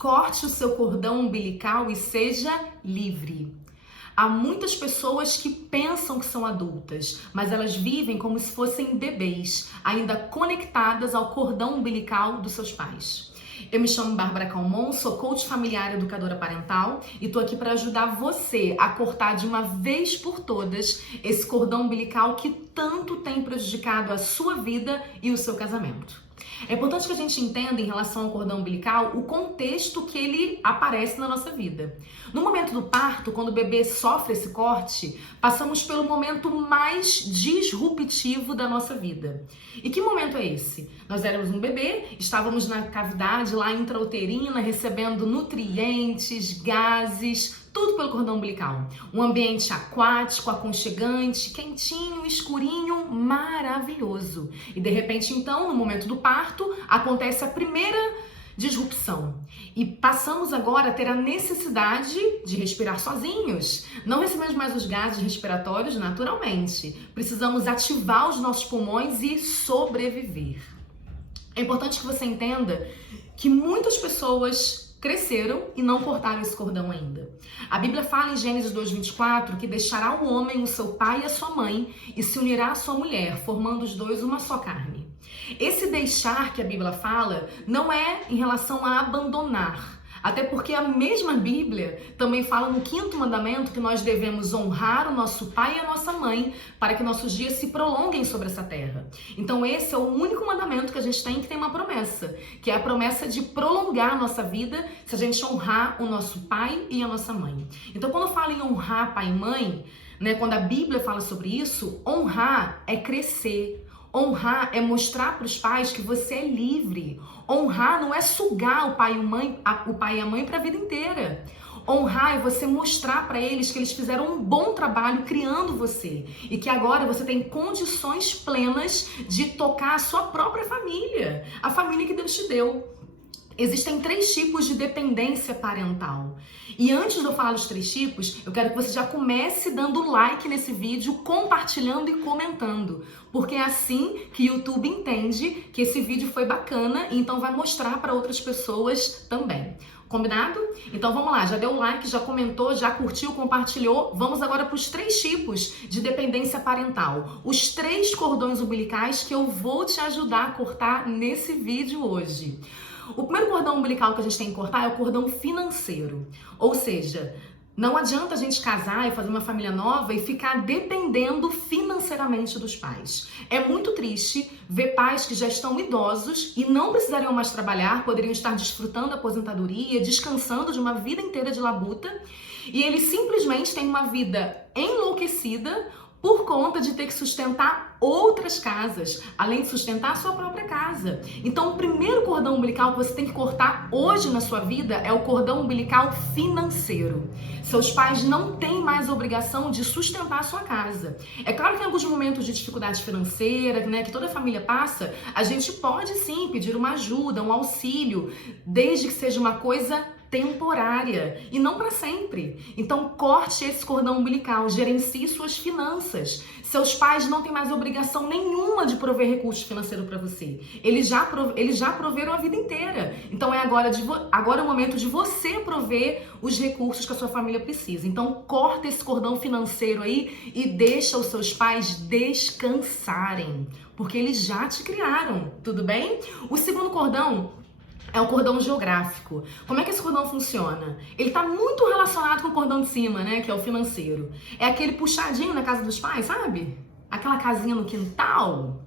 Corte o seu cordão umbilical e seja livre. Há muitas pessoas que pensam que são adultas, mas elas vivem como se fossem bebês, ainda conectadas ao cordão umbilical dos seus pais. Eu me chamo Bárbara Calmon, sou coach familiar e educadora parental e tô aqui para ajudar você a cortar de uma vez por todas esse cordão umbilical que tanto tem prejudicado a sua vida e o seu casamento. É importante que a gente entenda em relação ao cordão umbilical o contexto que ele aparece na nossa vida. No momento do parto, quando o bebê sofre esse corte, passamos pelo momento mais disruptivo da nossa vida. E que momento é esse? Nós éramos um bebê, estávamos na cavidade lá intrauterina, recebendo nutrientes, gases, tudo pelo cordão umbilical. Um ambiente aquático, aconchegante, quentinho, escurinho, maravilhoso. E de repente, então, no momento do parto, acontece a primeira disrupção. E passamos agora a ter a necessidade de respirar sozinhos. Não recebemos mais os gases respiratórios naturalmente. Precisamos ativar os nossos pulmões e sobreviver. É importante que você entenda que muitas pessoas cresceram e não cortaram esse cordão ainda. A Bíblia fala em Gênesis 2:24 que deixará o homem o seu pai e a sua mãe e se unirá à sua mulher, formando os dois uma só carne. Esse deixar que a Bíblia fala não é em relação a abandonar. Até porque a mesma Bíblia também fala no 5º mandamento que nós devemos honrar o nosso pai e a nossa mãe para que nossos dias se prolonguem sobre essa terra. Então esse é o único mandamento que a gente tem que tem uma promessa, que é a promessa de prolongar a nossa vida se a gente honrar o nosso pai e a nossa mãe. Então quando fala em honrar pai e mãe, quando a Bíblia fala sobre isso, honrar é crescer. Honrar é mostrar para os pais que você é livre. Honrar não é sugar o pai e a mãe para a vida inteira. Honrar é você mostrar para eles que eles fizeram um bom trabalho criando você e que agora você tem condições plenas de tocar a sua própria família, a família que Deus te deu. Existem 3 tipos de dependência parental. E antes de eu falar dos 3 tipos, eu quero que você já comece dando like nesse vídeo, compartilhando e comentando. Porque é assim que o YouTube entende que esse vídeo foi bacana e então vai mostrar para outras pessoas também. Combinado? Então vamos lá, já deu like, já comentou, já curtiu, compartilhou. Vamos agora para os 3 tipos de dependência parental. Os 3 cordões umbilicais que eu vou te ajudar a cortar nesse vídeo hoje. O primeiro cordão umbilical que a gente tem que cortar é o cordão financeiro. Ou seja, não adianta a gente casar e fazer uma família nova e ficar dependendo financeiramente dos pais. É muito triste ver pais que já estão idosos e não precisariam mais trabalhar, poderiam estar desfrutando da aposentadoria, descansando de uma vida inteira de labuta, e eles simplesmente têm uma vida enlouquecida por conta de ter que sustentar outras casas, além de sustentar a sua própria casa. Então, o primeiro cordão umbilical que você tem que cortar hoje na sua vida é o cordão umbilical financeiro. Seus pais não têm mais a obrigação de sustentar a sua casa. É claro que em alguns momentos de dificuldade financeira, que toda família passa, a gente pode sim pedir uma ajuda, um auxílio, desde que seja uma coisa temporária e não para sempre. Então corte esse cordão umbilical, gerencie suas finanças. Seus pais não têm mais obrigação nenhuma de prover recursos financeiros para você. Eles já proveram a vida inteira. Então é agora é o momento de você prover os recursos que a sua família precisa. Então corta esse cordão financeiro aí e deixa os seus pais descansarem, porque eles já te criaram, tudo bem? O segundo cordão é o cordão geográfico. Como é que esse cordão funciona? Ele está muito relacionado com o cordão de cima, que é o financeiro. É aquele puxadinho na casa dos pais, sabe? Aquela casinha no quintal.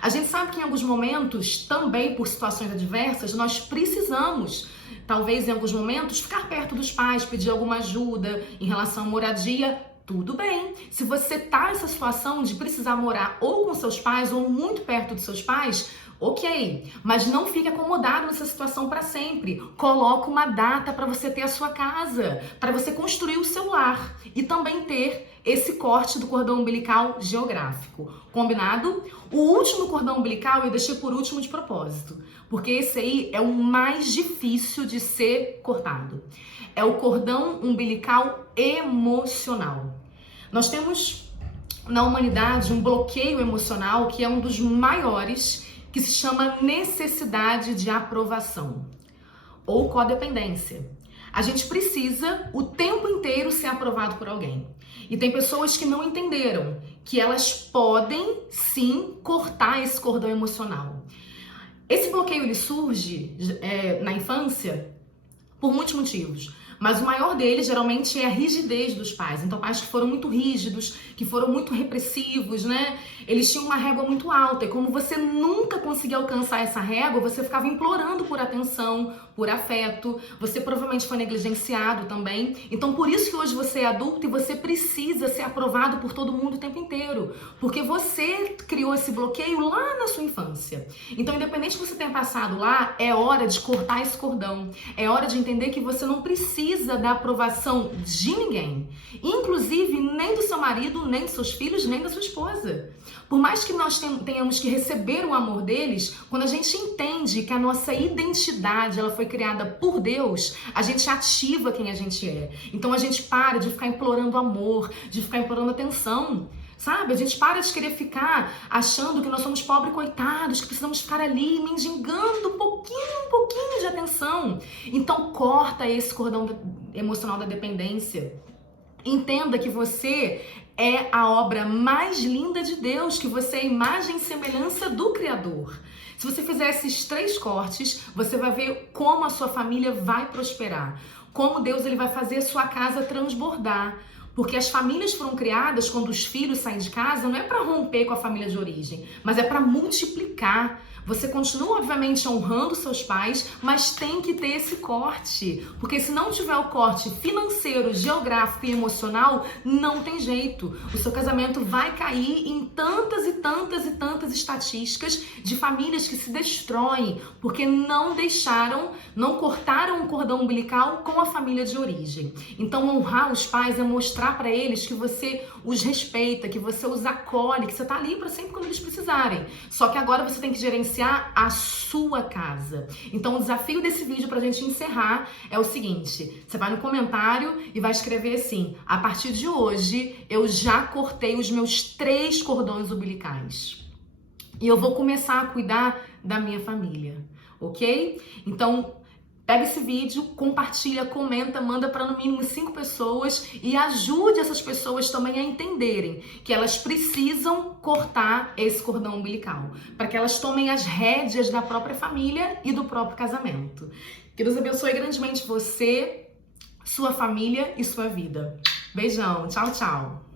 A gente sabe que em alguns momentos, também por situações adversas, nós precisamos, talvez em alguns momentos, ficar perto dos pais, pedir alguma ajuda em relação à moradia. Tudo bem. Se você tá nessa situação de precisar morar ou com seus pais ou muito perto dos seus pais, ok, mas não fique acomodado nessa situação para sempre. Coloca uma data para você ter a sua casa, para você construir o seu lar e também ter esse corte do cordão umbilical geográfico. Combinado? O último cordão umbilical eu deixei por último de propósito, porque esse aí é o mais difícil de ser cortado. É o cordão umbilical emocional. Nós temos na humanidade um bloqueio emocional que é um dos maiores, que se chama necessidade de aprovação. ou codependência. A gente precisa o tempo inteiro ser aprovado por alguém. E tem pessoas que não entenderam que elas podem sim cortar esse cordão emocional. Esse bloqueio ele surge na infância por muitos motivos. Mas o maior deles, geralmente, é a rigidez dos pais. Então, pais que foram muito rígidos, que foram muito repressivos, né? Eles tinham uma régua muito alta. E como você nunca conseguia alcançar essa régua, você ficava implorando por atenção, por afeto. Você provavelmente foi negligenciado também. Então, por isso que hoje você é adulto e você precisa ser aprovado por todo mundo o tempo inteiro. Porque você criou esse bloqueio lá na sua infância. Então, independente de você tenha passado lá, é hora de cortar esse cordão. É hora de entender que você não precisa da aprovação de ninguém, inclusive nem do seu marido, nem dos seus filhos, nem da sua esposa. Por mais que nós tenhamos que receber o amor deles, quando a gente entende que a nossa identidade ela foi criada por Deus, a gente ativa quem a gente é. Então a gente para de ficar implorando amor, de ficar implorando atenção. Sabe? A gente para de querer ficar achando que nós somos pobres coitados, que precisamos ficar ali mendigando um pouquinho de atenção. Então corta esse cordão emocional da dependência. Entenda que você é a obra mais linda de Deus, que você é a imagem e semelhança do Criador. Se você fizer esses 3 cortes, você vai ver como a sua família vai prosperar, como Deus ele vai fazer a sua casa transbordar. Porque as famílias foram criadas, quando os filhos saem de casa, não é para romper com a família de origem, mas é para multiplicar. Você continua, obviamente, honrando seus pais, mas tem que ter esse corte. Porque se não tiver o corte financeiro, geográfico e emocional, não tem jeito. O seu casamento vai cair em tantas e tantas estatísticas de famílias que se destroem porque não cortaram o cordão umbilical com a família de origem. Então, honrar os pais é mostrar para eles que você os respeita, que você os acolhe, que você tá ali para sempre quando eles precisarem. Só que agora você tem que gerenciar a sua casa. Então o desafio desse vídeo pra gente encerrar é o seguinte: você vai no comentário e vai escrever assim: a partir de hoje eu já cortei os meus 3 cordões umbilicais e eu vou começar a cuidar da minha família, ok? Então pega esse vídeo, compartilha, comenta, manda para no mínimo 5 pessoas e ajude essas pessoas também a entenderem que elas precisam cortar esse cordão umbilical, para que elas tomem as rédeas da própria família e do próprio casamento. Que Deus abençoe grandemente você, sua família e sua vida. Beijão, tchau, tchau.